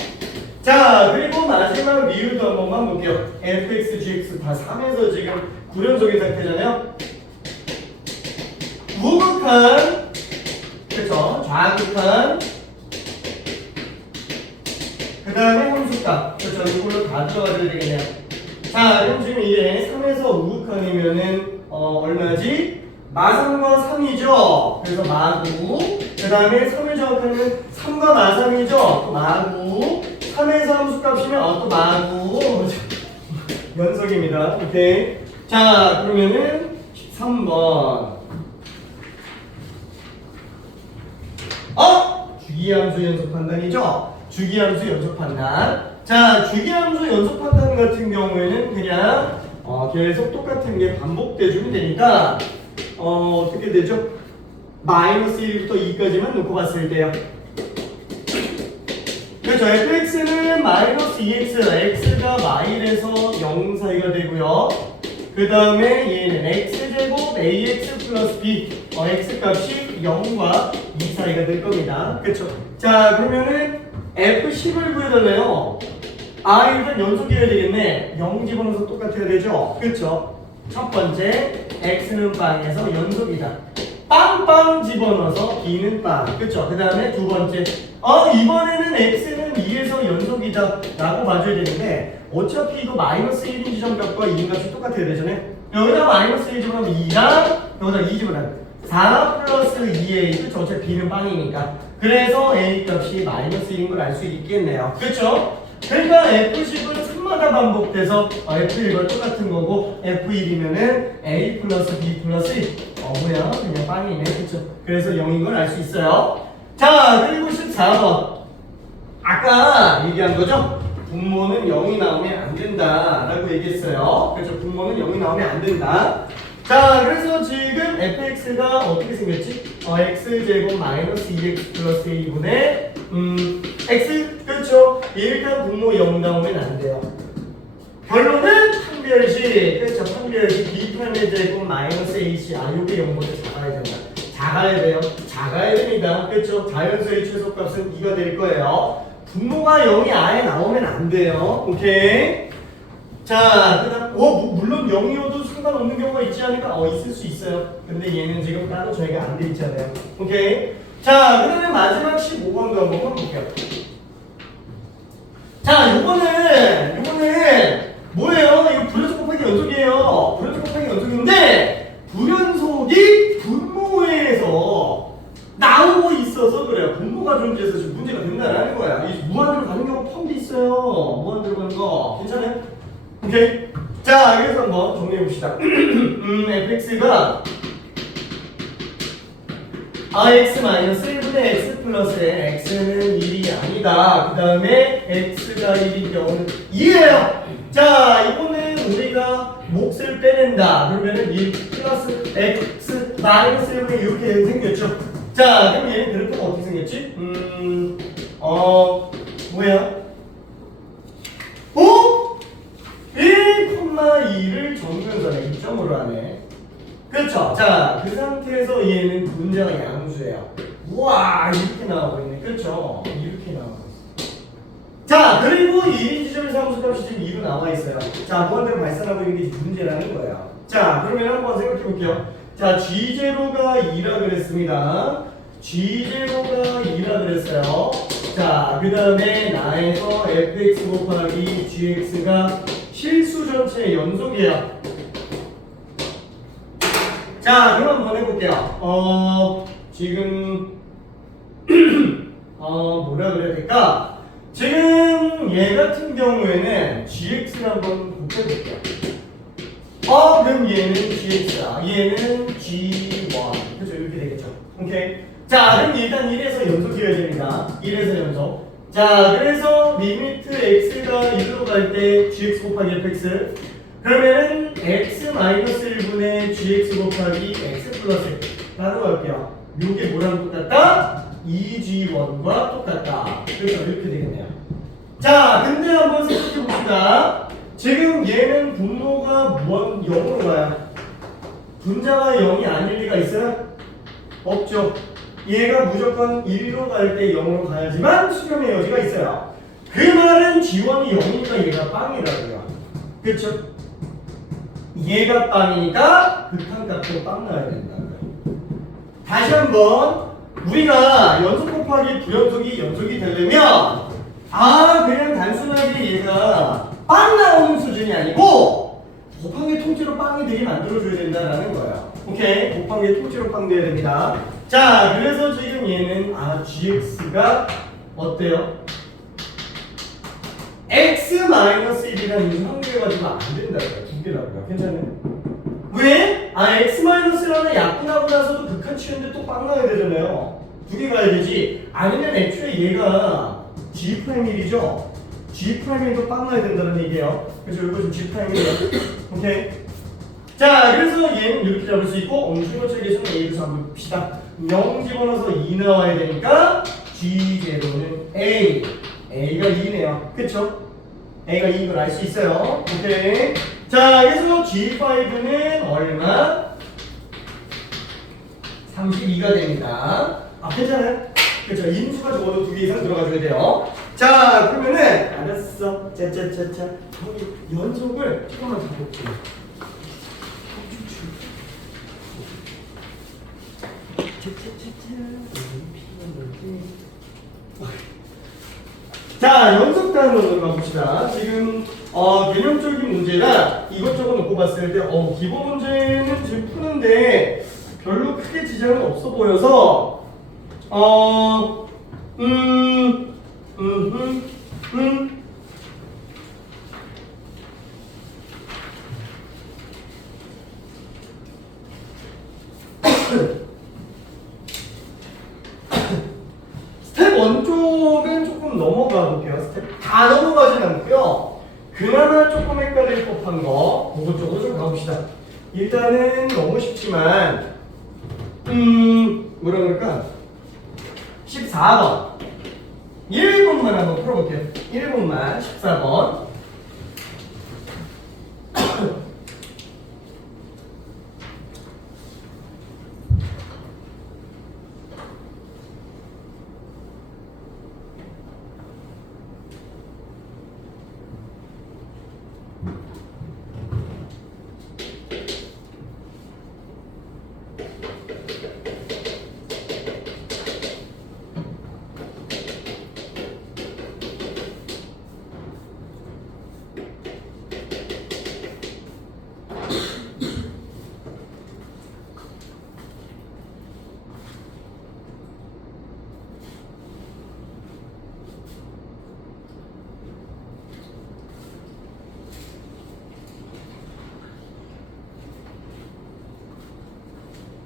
자, 그리고 마지막 리을도 한 번만 볼게요. fx, gx 다 3에서 지금 불연속의 상태잖아요. 우극한, 그쵸? 좌극한, 그 다음에 함수값, 그쵸? 이걸로 다 들어가줘야 되겠네요. 자, 그럼 지금 이게 3에서 우극한이면은 얼마지? 마3과 3이죠? 그래서 마구, 그 다음에 3의 좌극한이면 3과 마3이죠? 또 마구, 3에서 함수값이면 또 마구 연속입니다. 오케이. 자, 그러면은 13번 주기함수 연속 판단이죠? 주기함수 연속 판단. 자, 주기함수 연속 판단 같은 경우에는 그냥 계속 똑같은 게 반복돼주면 되니까 어떻게 되죠? 마이너스 1부터 2까지만 놓고 봤을 때요. 그렇죠. fx는 마이너스 2x, x가 마일에서 0 사이가 되고요. 그 다음에 얘는 x제곱 ax 플러스 b, x값이 0과 2 사이가 될 겁니다. 그렇죠. 자, 그러면은 f10을 구해달래요. 일단 연속이어야 되겠네. 0 집어넣어서 똑같아야 되죠. 그렇죠. 첫 번째, x는 빵에서 연속이다. 빵빵 집어넣어서 b는 빵. 그쵸? 그 다음에 두 번째. 이번에는 x는 2에서 연속이다 라고 봐줘야 되는데 어차피 이거 마이너스 1인 지점값과 2인 값이 똑같아야 되잖아요. 여기다 마이너스 1 집어넣으면 2랑 여기다 2 집어넣으면 4 플러스 2a. 그쵸? 어차피 b는 빵이니까. 그래서 a 값이 마이너스 1인 걸 알 수 있겠네요. 그쵸? 그러니까 F10은 3마다 반복돼서 F1과 똑같은 거고 F1이면은 A 플러스 B 플러스 1 뭐야? 그냥 빵이네. 그쵸? 그래서 0인 걸 알 수 있어요. 자, 그리고 14번 아까 얘기한 거죠? 분모는 0이 나오면 안 된다 라고 얘기했어요. 그렇죠? 분모는 0이 나오면 안 된다. 자, 그래서 지금 fx가 어떻게 생겼지? x제곱 마이너스 2x 플러스 2분의 x, 그렇죠? 일단 분모 0 나오면 안 돼요. 결론은 판별식, 그렇죠. 판별식 B'의 제곱 마이너스 AC. 아, 요게 0보다 작아야 된다. 작아야 돼요. 작아야 됩니다. 그렇죠. 자연수의 최소값은 2가 될 거예요. 분모가 0이 아예 나오면 안 돼요. 오케이. 자, 그다음 물론 0이어도 상관없는 경우가 있지 않을까? 있을 수 있어요. 근데 얘는 지금 따로 저희가 안 돼 있잖아요. 오케이. 자, 그다음에 마지막 15번도 한번 볼게요. 자, 요거는 뭐예요? 이거 불연속 곱하기 연속이에요. 불연속 곱하기 연속인데 불연속이 분모에서 나오고 있어서 그래요. 분모가 존재해서 지금 문제가 된다는 거야. 이 무한대로 가는 경우 펌도 있어요. 무한대로 가는 거 괜찮아요? 오케이. 자, 그래서 한번 정리해 봅시다. fx가 x-1분의 x 플러스 x는 1이 아니다. 그 다음에 x가 1인 경우는 2예요. 자, 이거는 우리가 몫을 빼낸다. 그러면은 1 플러스 x 마이너스 1분의 이렇게 생겼죠. 자, 그럼 얘는 그래프가 어떻게 생겼지? 뭐야? 1,2를 정면선에 2점으로 하네. 그렇죠. 자, 그 상태에서 얘는 분자가 양수예요. 우와, 이렇게 나오고 있네. 그렇죠. 이렇게 나오고 있어. 자, 그리고 이 지점의 상수값이 지금 2로 나와 있어요. 자, 무한대로 발산하고 있는 게 문제라는 거예요. 자, 그러면 한번 생각해 볼게요. 자, G0가 2라 그랬습니다. G0가 2라 그랬어요. 자, 그 다음에 나에서 fx 곱하기 gx가 실수 전체의 연속이에요. 자, 그럼 한번 해볼게요. 지금 뭐라 그래야 될까? 지금 얘 같은 경우에는 gx를 한번 곱해볼게요. 그럼 얘는 gx야. 얘는 g1. 그렇죠? 이렇게 되겠죠. 오케이. 자, 그럼 일단 1에서 연속이어야 됩니다. 1에서 연속. 자, 그래서 리미트 x가 1로 갈 때 gx 곱하기 fx. 그러면은 x-1분의 gx 곱하기 x 플러스 라고 할게요. 요게 뭐랑 똑같다? 2g1과 똑같다. 그래서 이렇게 되겠네요. 자, 근데 한번 생각해 봅시다. 지금 얘는 분모가 0으로 가요. 분자가 0이 아닐 리가 있어요? 없죠. 얘가 무조건 1로 갈 때 0으로 가야지만 수렴의 여지가 있어요. 그 말은 g1이 0이니까 얘가 빵이라고요. 그렇죠? 얘가 빵이니까 극한값도 빵 나야 된다고요. 다시 한번 우리가 연속 곱하기 부연속이 연속이 되려면 그냥 단순하게 얘가 빵 나오는 수준이 아니고 곱하기 통째로 빵이 되게 만들어줘야 된다는 거예요. 오케이? 곱하기 통째로 빵 돼야 됩니다. 자, 그래서 지금 얘는 gx가 어때요? x-1이라는 형태가 가지고 안 된다고요. 두 개라고요. 괜찮아요? 왜? x-1을 약분하고 나서도 극한 치는데 또 빵 나야 되잖아요. 두 개 가야 되지. 아니면 애초에 얘가 g'1이죠. g'1도 빵 나야 된다는 얘기예요. 그래서 이거 지금 g'1이에요. 오케이? 자, 그래서 얘는 이렇게 잡을 수 있고 엄중어책에서는 A를 잡읍시다. 0 집어넣어서 2 나와야 되니까 G0는 A. A가 2네요. 그쵸? A가 2인 걸 알 수 있어요. 오케이. 자, 그래서 G5는 얼마? 32가 됩니다. 괜찮아요? 그쵸? 인수가 적어도 2개 이상 들어가줘야 돼요. 자, 그러면은 알았어. 짜짜짜짜. 여기 연속을 조금만 더 볼게요. 자, 연속 단원으로 가봅시다. 지금 개념적인 문제나 이것저것 놓고 봤을 때 기본 문제는 지금 푸는데 별로 크게 지장은 없어 보여서 스텝 1 쪽은 조금 넘어가 볼게요. 스텝 다 넘어가진 않고요. 그나마 조금 헷갈릴 법한 거 그거 쪽으로 좀 가봅시다. 일단은 너무 쉽지만 뭐라 그럴까? 14번 1번만 한번 풀어볼게요. 1번만 14번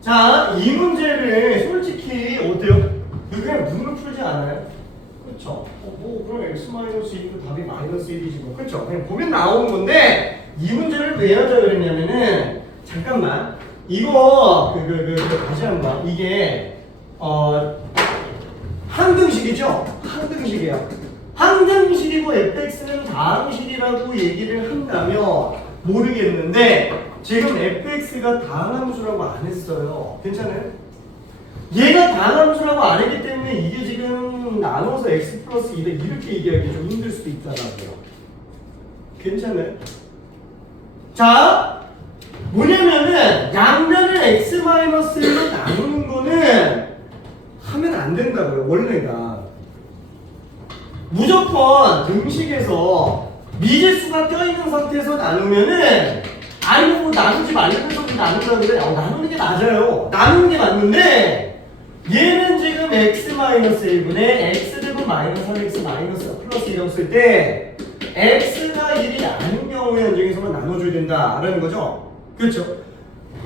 자, 이 문제를 솔직히 어때요? 그냥 눈으로 풀지 않아요? 그렇죠? 그럼 x-2도 답이 -1이지 뭐. 그렇죠? 그냥 보면 나오는 건데 이 문제를 왜 하자 그랬냐면은 잠깐만 이거 다시 한번 이게 항등식이죠? 항등식이에요. 항등식이고 fx는 다항식이라고 얘기를 한다면 모르겠는데 지금 fx가 다항함수라고 안 했어요. 괜찮아요? 얘가 다항함수라고 안 했기 때문에 이게 지금 나눠서 x 플러스 2다 이렇게 얘기하기 좀 힘들 수도 있다라고요. 괜찮아요? 자, 뭐냐면은 양면을 x-1로 나누는 거는 하면 안 된다고요. 원래가 무조건 등식에서 미지수가 껴있는 상태에서 나누면은 아니 뭐 나누지 말면서 나눈다는데 나누는 게 맞아요. 나누는 게 맞는데 얘는 지금 x-1분의 x제곱 마이너스 3x 마이너스 플러스 1이라고 쓸 때 x가 1이 아닌 경우에 현정에서만 나눠줘야 된다라는 거죠. 그렇죠?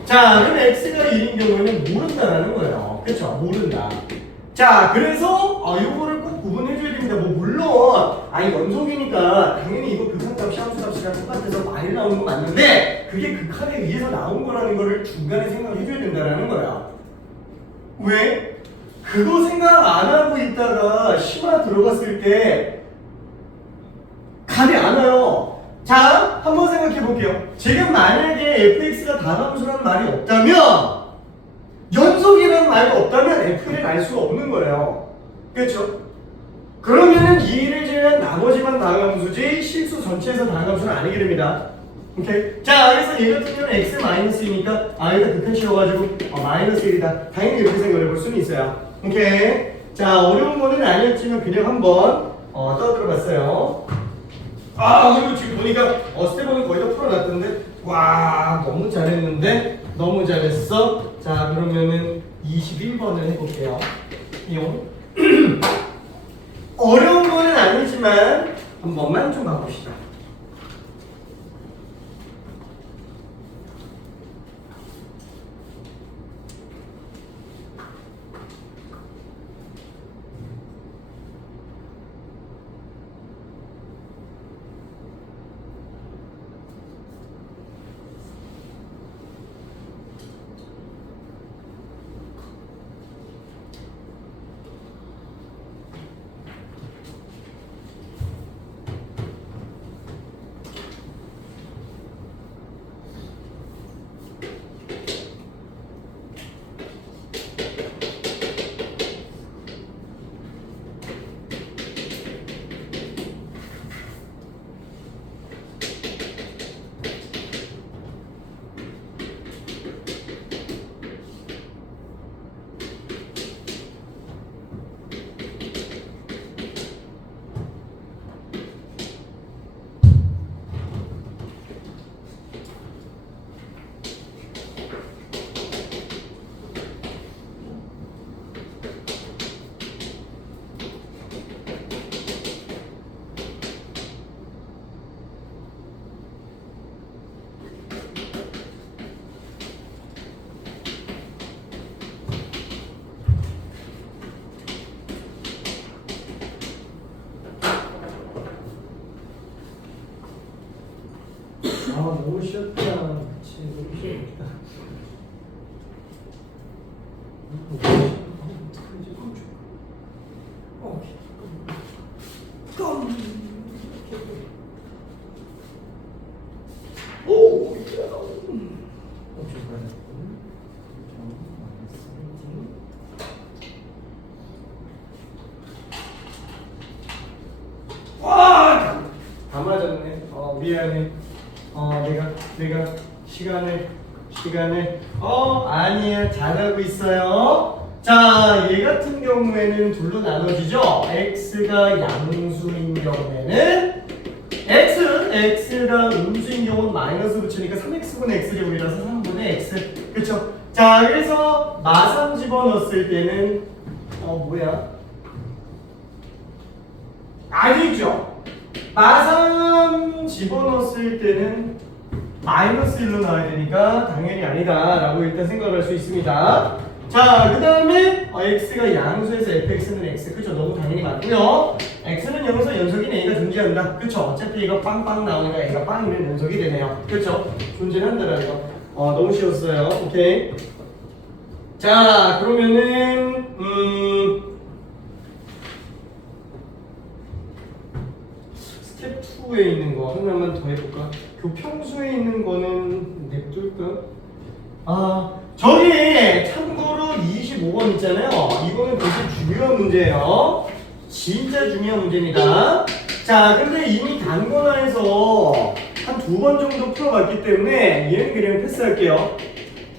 자, 그럼 x가 1인 경우에는 모른다라는 거예요. 그렇죠? 모른다. 자, 그래서 이거를 꼭 구분해줘야 됩니다. 뭐 물론 연속이니까 당연히 이거 극한값이 함수값이랑 똑같아서 많이 나오는 거 맞는데 그게 극한에 의해서 나온 거라는 거를 중간에 생각해줘야 된다라는 거야. 왜? 그거 생각 안 하고 있다가 심화 들어갔을 때 감이 안 와요. 자, 한번 생각해 볼게요. 지금 만약에 fx가 다함수라는 말이 없다면 연속이라는 말이 없다면 f를 알 수가 없는 거예요. 그렇죠? 그러면은 이 일을 제외한 나머지만 다항함수지 실수 전체에서 다항함수는 아니게 됩니다. 오케이? 자, 그래서 얘 같은 경우는 x-이니까 여기다 극한 씌워가지고 -1이다. 당연히 이렇게 생각해 볼 수는 있어요. 오케이? 자, 어려운 거는 아니었지만 그냥 한번 떠들어 봤어요. 그리고 지금 보니까 스텝은 거의 다 풀어놨던데 와, 너무 잘했는데 너무 잘했어. 자, 그러면은 21번을 해볼게요. 어려운 거는 아니지만 한 번만 좀 봐봅시다. 너무 쉬웠다. 그치, 너무 쉬웠다. 어떡하지? 오! 와! 다 맞았네. 미안해. 내가 시간을 아니야, 잘하고 있어요. 자, 얘 같은 경우에는 둘로 나눠지죠. x가 양수인 경우에는 x가 음수인 경우는 마이너스 붙이니까 3x분의 x제곱이라서 3분의 x. 그쵸? 자, 그래서 마삼 집어넣었을 때는 뭐야? 아니죠. 마삼 집어넣었을 때는 마이너스 1로 나와야 되니까 당연히 아니다 라고 일단 생각을 할 수 있습니다. 자, 그 다음에 x가 양수에서 fx는 x, 그쵸? 너무 당연히 맞고요. x는 0에서 연속인 a가 존재한다, 그쵸? 어차피 이거 빵빵 나오니까 a가 빵이면 연속이 되네요, 그쵸? 존재한다라는 거. 너무 쉬웠어요. 오케이. 자, 그러면은 스텝 2에 있는 거 하나만 더 해볼까? 교평수에 있는 거는 냅둘까? 저기 참고로 25번 있잖아요. 이거는 되게 중요한 문제예요. 진짜 중요한 문제입니다. 자, 근데 이미 단권화에서 한 2번 정도 풀어봤기 때문에 얘는 그냥 패스할게요.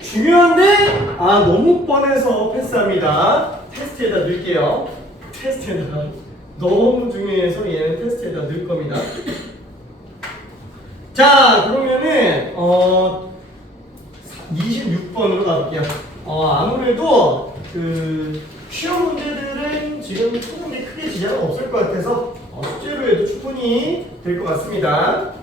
중요한데 너무 뻔해서 패스합니다. 테스트에다 넣을게요. 테스트에다가 너무 중요해서 얘는 테스트에다 넣을 겁니다. 자, 그러면은 26번으로 가볼게요. 아무래도 그 시험 문제들은 지금 푸는데 크게 지장은 없을 것 같아서 숙제로 해도 충분히 될 것 같습니다.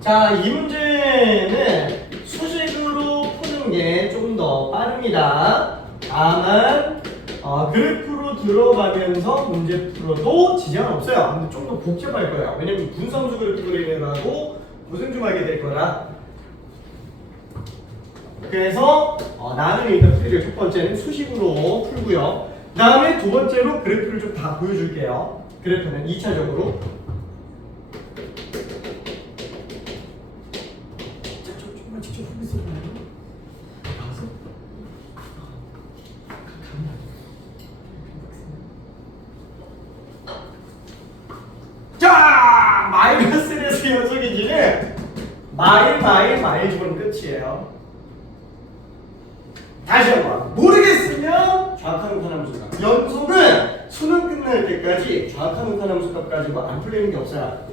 자, 이 문제는 수식으로 푸는 게 좀 더 빠릅니다. 다만 그래프로 들어가면서 문제 풀어도 지장은 없어요. 근데 좀 더 복잡할 거예요. 왜냐면 분상수 그래프 그리느라고 고생 좀 하게 될 거라. 그래서 나는 일단 풀이를 첫 번째는 수식으로 풀고요. 그 다음에 두 번째로 그래프를 좀 다 보여줄게요. 그래프는 2차적으로. 자, 마이너스 1에서 연속인지는 마일 주면 끝이에요. 다시 한번 모르겠으면 정확한 음산함수값. 연속은 수능 끝날 때까지 정확한 음산함수값 가지고 안 풀리는 게 없어요.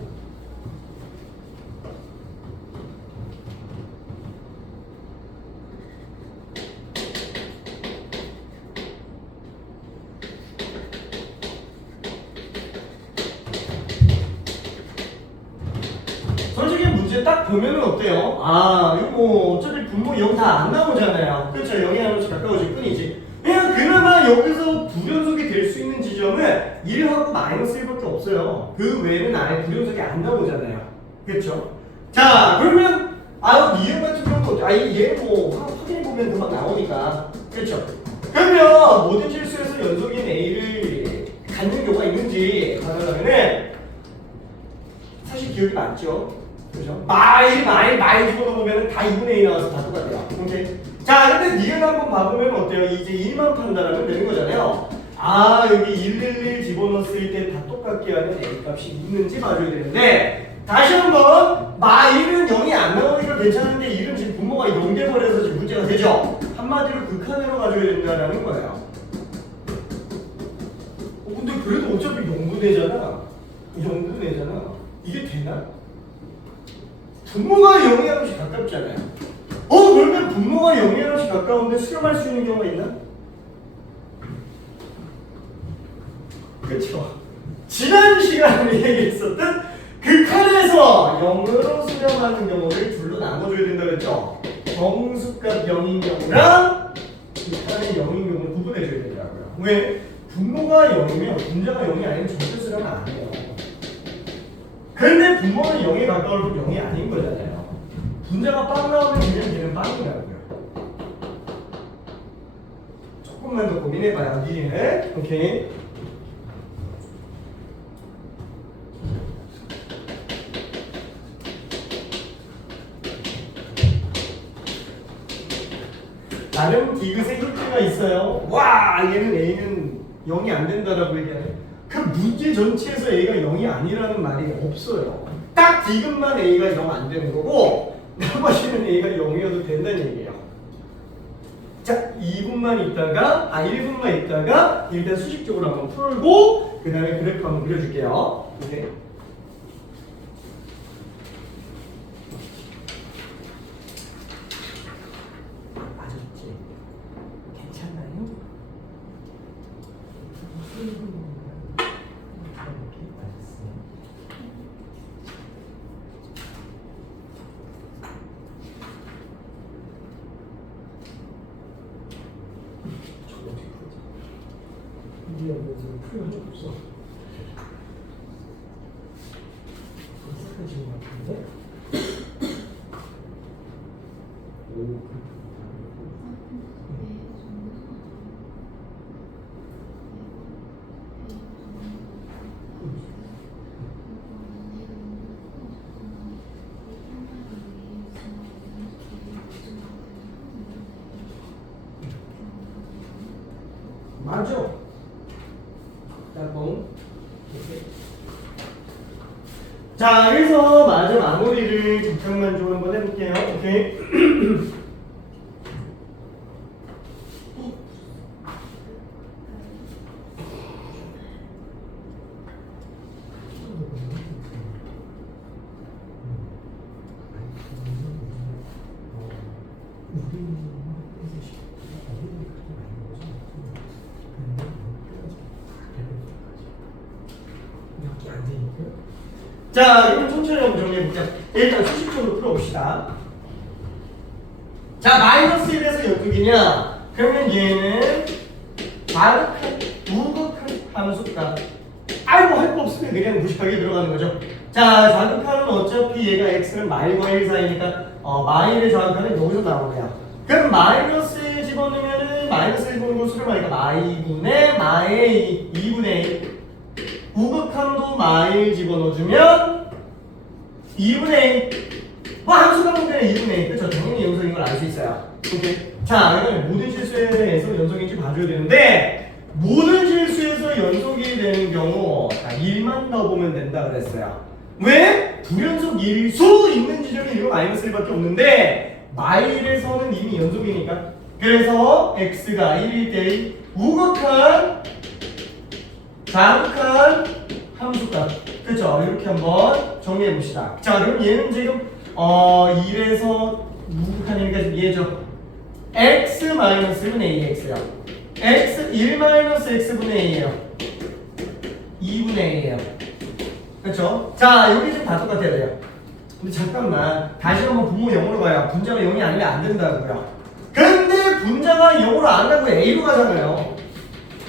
솔직히 문제 딱 보면은 어때요? 이거 뭐 어차피 분모 0 다 안 나오잖아요. 그렇죠? 0이 하나씩 가까워질 뿐이지. 그냥 그나마 여기서 불연속이 될 수 있는 지점은 1하고 마이너스 1밖에 없어요. 그 외에는 아예 불연속이 안 나오잖아요. 그렇죠? 자, 그러면 이형 같은 경우는 얘 뭐 확인해 보면 금방 나오니까. 그렇죠? 그러면 모든 실수에서 연속인 A를 갖는 경우가 있는지 가능하면은 사실 기억이 많죠. 그죠? 마일 집어넣으면 다 2분의 1 나와서 다 똑같아요. 오케이? 자, 근데 니은 한번 봐보면 어때요? 이제 1만 판단하면 되는 거잖아요. 여기 111 집어넣었을 때 다 똑같게 하는 A 값이 있는지 봐줘야 되는데, 다시 한번 마일은 0이 안 나오니까 괜찮은데 1은 지금 분모가 0 돼버려서 지금 문제가 되죠? 한마디로 극한으로 가져야 된다는 거예요. 근데 그래도 어차피 0분의잖아. 0분의잖아. 이게 되나? 분모가 0에 하나씩 가깝잖아요. 그러면 분모가 0에 하나씩 가까운데 수렴할 수 있는 경우가 있나? 그쵸? 지난 시간에 얘기했었던 극한에서 0으로 수렴하는 경우를 둘로 나눠줘야 된다 그랬죠? 정수값 0인 경우랑 일단은 0인 경우는 구분해줘야 되더라고요. 왜? 분모가 0이면 분자가 0이 아니면 전체수라면 안 해요. 근데 분모는 0에 가까울 뿐 0이 아닌 거잖아요. 분자가 빵 나오면 그냥 걔는 빵이라고요. 조금만 더 고민해봐요. 니네. 오케이. 나름 디귿의 힌트가 있어요. 와, 얘는 A는 0이 안 된다라고 얘기하네. 그 문제 전체에서 A가 0이 아니라는 말이 없어요. 딱 디귿만 A가 0 안 되는 거고 나머지는 A가 0이어도 된다는 얘기예요. 자, 2분만 있다가 1분만 있다가 일단 수식적으로 한번 풀고 그 다음에 그래프 한번 그려줄게요. 오케이. 맞았지? 괜찮나요? 이게 풀이 한 적 없어. 지금 같은데? 오. 맞아. 자, 그래서 마무리를 잠깐만 좀 한번 해볼게요. 오케이. 자, 그럼 천천히 한번 정리해볼게요. 일단 수식적으로 풀어봅시다. 자, 마이너스 1에서 연속이냐? 그러면 얘는 자극한, 우극한 함수값. 아이고, 할 거 없으면 그냥 무식하게 들어가는 거죠. 자, 자극하는 어차피 얘가 x는 마일과 1 사이니까 마일의 자극하는 여기서 나오네요. 그럼 마이너스에 집어넣으면은 마이너스 1분의 수를 하니까 마이분의 마의 2분의 1. 우극함도 마일 집어넣어주면 2분의 1. 뭐 함수가 문제는 2분의 1. 그렇죠? 당연히 연속인 걸 알 수 있어요. 오케이. 자, 그러면 모든 실수에 대해서 연속인지 봐줘야 되는데 모든 실수에서 연속이 되는 경우 1만 넣어보면 된다 그랬어요. 왜? 불연속 일수 있는 지점이 이거 마이너스 1밖에 없는데 마일에서는 이미 연속이니까 그래서 x가 1일 때 우극한 자극한 함수값. 그렇죠? 이렇게 한번 정리해 봅시다. 자, 그럼 얘는 지금 1에서 우극한이니까 지금 얘죠. x-1분의 ax요. x 1-x분의 a예요. 2분의 a예요. 그렇죠? 자, 여기 지금 다 똑같아야 돼요. 근데 잠깐만, 다시 한번 분모 0으로 가요. 분자가 0이 아니면 안 된다고요. 근데 분자가 0으로 안 가고 a로 가잖아요.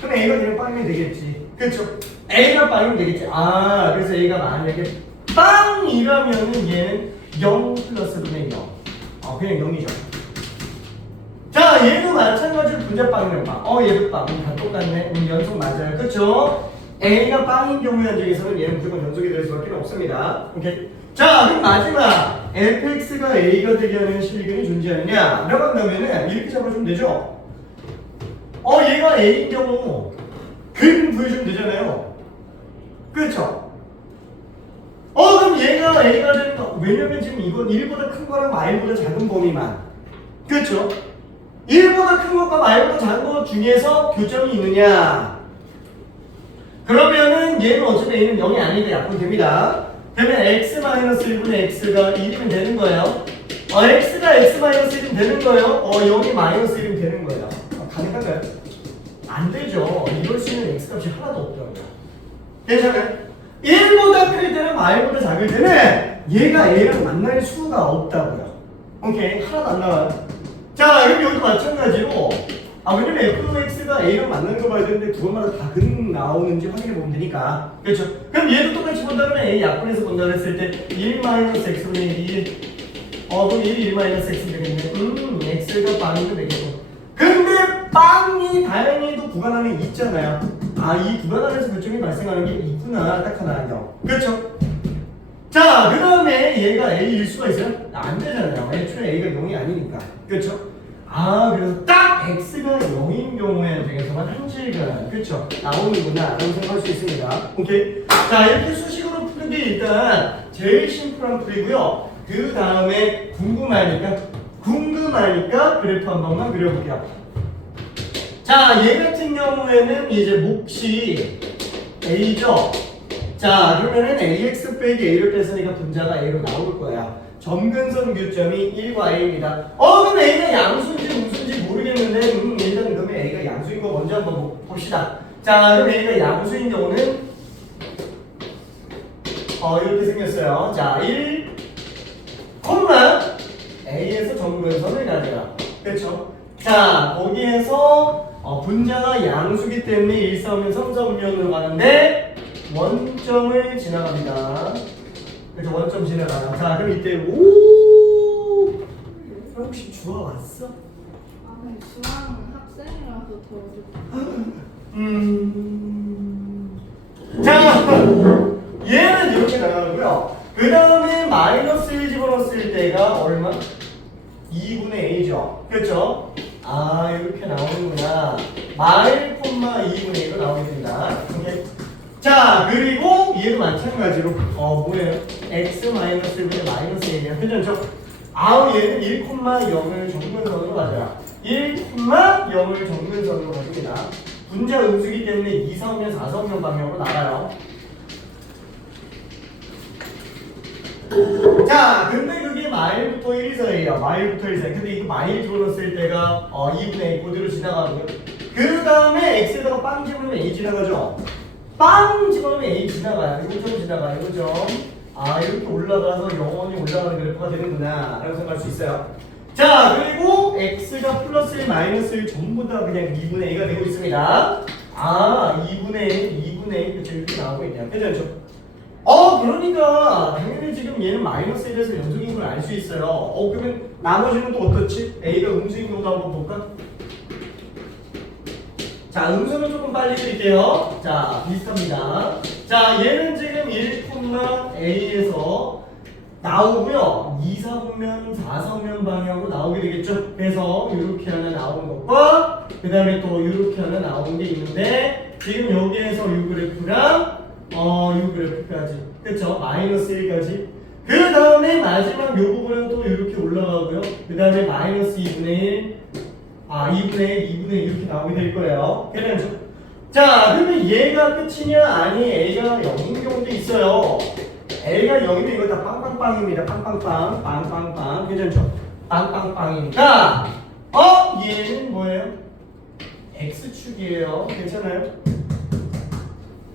그럼 a가 그냥 빵이면 되겠지. 그렇죠? a가 빵이면 되겠지. 아, 그래서 a가 만약에 빵이라면은 얘는 0 플러스 분의 0. 그냥 0이죠. 자, 얘도 마찬가지로 분자 빵이면 빵. 얘도 빵. 다 똑같네. 연속 맞아요. 그렇죠? a가 빵인 경우 현장에서는 얘는 무조건 연속이 될 수밖에 없습니다. 오케이. 자, 그럼 마지막 fx가 a가 되게 하는 실근이 존재하느냐? 라고 한다면은 이렇게 잡아주면 되죠? 얘가 a인 경우 그림 보여주면 되잖아요. 그렇죠? 그럼 얘가 a가 되는 거 왜냐면 지금 이건 1보다 큰 거랑 y보다 작은 범위만. 그렇죠? 1보다 큰 것과 y보다 작은 것 중에서 교점이 있느냐? 그러면은 얘는 어차피 a는 0이 아니니까 약분됩니다. 그러면 x-1분의 x가 1이면 되는 거예요. x가 x-1이면 되는 거예요. 0이 마이너스 1이면 되는 거예요. 가능한가요? 안 되죠. 이럴 수 있는 x값이 하나도 없더라고요. 괜찮아요? 1보다 클 때는 y보다 작을 때는 얘가 a랑 만날 수가 없다고요. 오케이. 하나도 안 나와요. 자, 그럼 여기도 마찬가지로 왜냐면 fx가 a랑 만나는 거 봐야 되는데 두 번마다 다 근 나오는지 확인해 보면 되니까. 그렇죠? 그럼 얘도 똑같이 본다 그러면 a 약분해서 본다 그랬을 때 1 마이너스 x분의 1. 그럼 1 마이너스 x면 되겠네. x가 빵이면 되겠고. 근데 빵이 다행히도 구간 안에 있잖아요. 이 구간 안에서 교점이 발생하는 게 있구나. 딱 하나요. 그렇죠? 자, 그 다음에 얘가 a일 수가 있어요? 안 되잖아요. 애초에 a가 0이 아니니까. 그렇죠? 그래서 딱 x가 0인 경우에 중에서만 한 질간, 그렇죠? 나오는구나 라고 생각할 수 있습니다. 오케이? 자, 이렇게 수식으로 푸는 게 일단 제일 심플한 풀이고요. 그 다음에 궁금하니까 그래프 한 번만 그려볼게요. 자, 얘 같은 경우에는 이제 몫이 a죠? 자, 그러면은 ax 빼기 a를 뺐으니까 분자가 a로 나올 거야. 점근선 교점이 1과 a입니다. 그럼 a가 양수인지 무수인지 모르겠는데, 일단 그러면 a가 양수인 거 먼저 한번 봅시다. 자, 그럼 a가 양수인 경우는 이렇게 생겼어요. 자, 1, a에서 점근선을 가져라. 그렇죠? 자, 거기에서 분자가 양수기 때문에 1, 4, 5면 3, 4, 5면으로 가는데 원점을 지나갑니다. 그렇죠? 원점 지나가요. 자, 그럼 이때 혹시 주아 왔어? 아니 중앙 학생이라서 더 자, 얘는 이렇게 나가고요. 그 다음에 마이너스 1 집어넣었을 때가 얼마? 2분의 a죠. 그렇죠? 이렇게 나오는구나. 마일 콤마 2분의 1로 나오게 됩니다. 오케이. 자, 그리고 얘도 마찬가지로 뭐예요? x 마이너스 1분의 마이너스 1이에요. 괜찮죠? 얘는 1,0을 정근선으로 가져라. 1,0을 정근선으로 가집니다. 분자 음수기 때문에 2, 4면 4, 4면 방향으로 나가요. 자, 근데 그게 마일부터 1 사이에요. 마일부터 1 사이. 근데 이거 마일 집어넣었을 때가 2분의 1 그대로 지나가고요. 그 다음에 x에다가 빵 집어넣으면 a 지나가죠. 빵 집어넣으면 a 지나가요. 이거 좀 지나가요. 이거 좀. 이렇게 올라가서 영원히 올라가는 그래프가 되는구나 라고 생각할 수 있어요. 자, 그리고 x가 플러스 1, 마이너스 1 전부 다 그냥 2분의 a가 되고 있습니다. 2분의 1, 그쵸? 이렇게 나오고 있네요. 괜찮죠? 그러니까 당연히 지금 얘는 마이너스 1에서 연속인 걸 알 수 있어요. 그러면 나머지는 또 어떻지? a가 음수인 경우도 한번 볼까? 자, 음수는 조금 빨리 드릴게요. 자, 비슷합니다. 자, 얘는 지금 1,a에서 나오고요. 2, 4분면 4, 4면 방향으로 나오게 되겠죠. 그래서 이렇게 하나 나오는 것과 그 다음에 또 이렇게 하나 나오는 게 있는데 지금 여기에서 이 그래프랑 이 그래프까지, 그쵸? 마이너스 1까지. 그 다음에 마지막 요 부분은 또 이렇게 올라가고요. 그 다음에 마이너스 2분의 1, 2분의 1, 2분의 1 이렇게 나오게 될 거예요. 괜찮죠? 자, 그러면 얘가 끝이냐? 아니, a가 0인 경우도 있어요. a가 0이면 이거 다 빵빵빵입니다. 빵빵빵, 빵빵빵. 괜찮죠? 빵빵빵이니까, 얘는 뭐예요? x축이에요. 괜찮아요?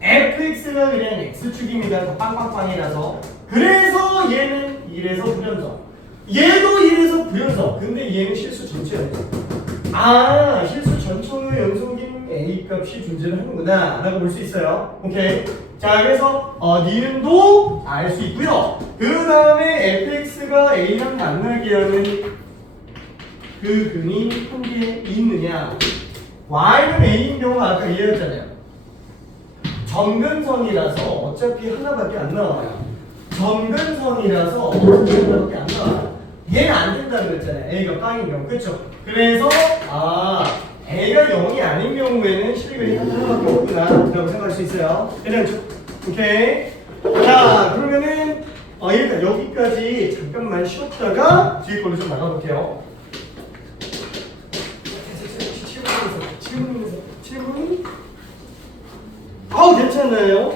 fx가 그냥 x축입니다. 다 빵빵빵이라서. 그래서 얘는 1에서 불연속. 얘도 1에서 불연속. 근데 얘는 실수 전체였죠. 실수 전체의 연속인 a 값이 존재를 하는구나 라고 볼 수 있어요. 오케이. 자, 그래서 니은도 알 수 있고요. 그 다음에 fx가 a랑 만나게 하는 그 근이 한 개 있느냐. y는 a인 경우가 아까 이해했잖아요. 점근선이라서 어차피 하나밖에 안 나와요. 점근선이라서 어차피 하나밖에 안 나와요. 얘는 안 된다고 그랬잖아요. a가 빵인 경우. 그쵸? 그래서 a가 0이 아닌 경우에는 실근이 하나밖에 없구나 라고 생각할 수 있어요. 괜찮죠? 오케이. 자, 그러면은 일단 여기까지 잠깐만 쉬었다가 뒤에 걸로 좀 나가볼게요. 7분 괜찮나요?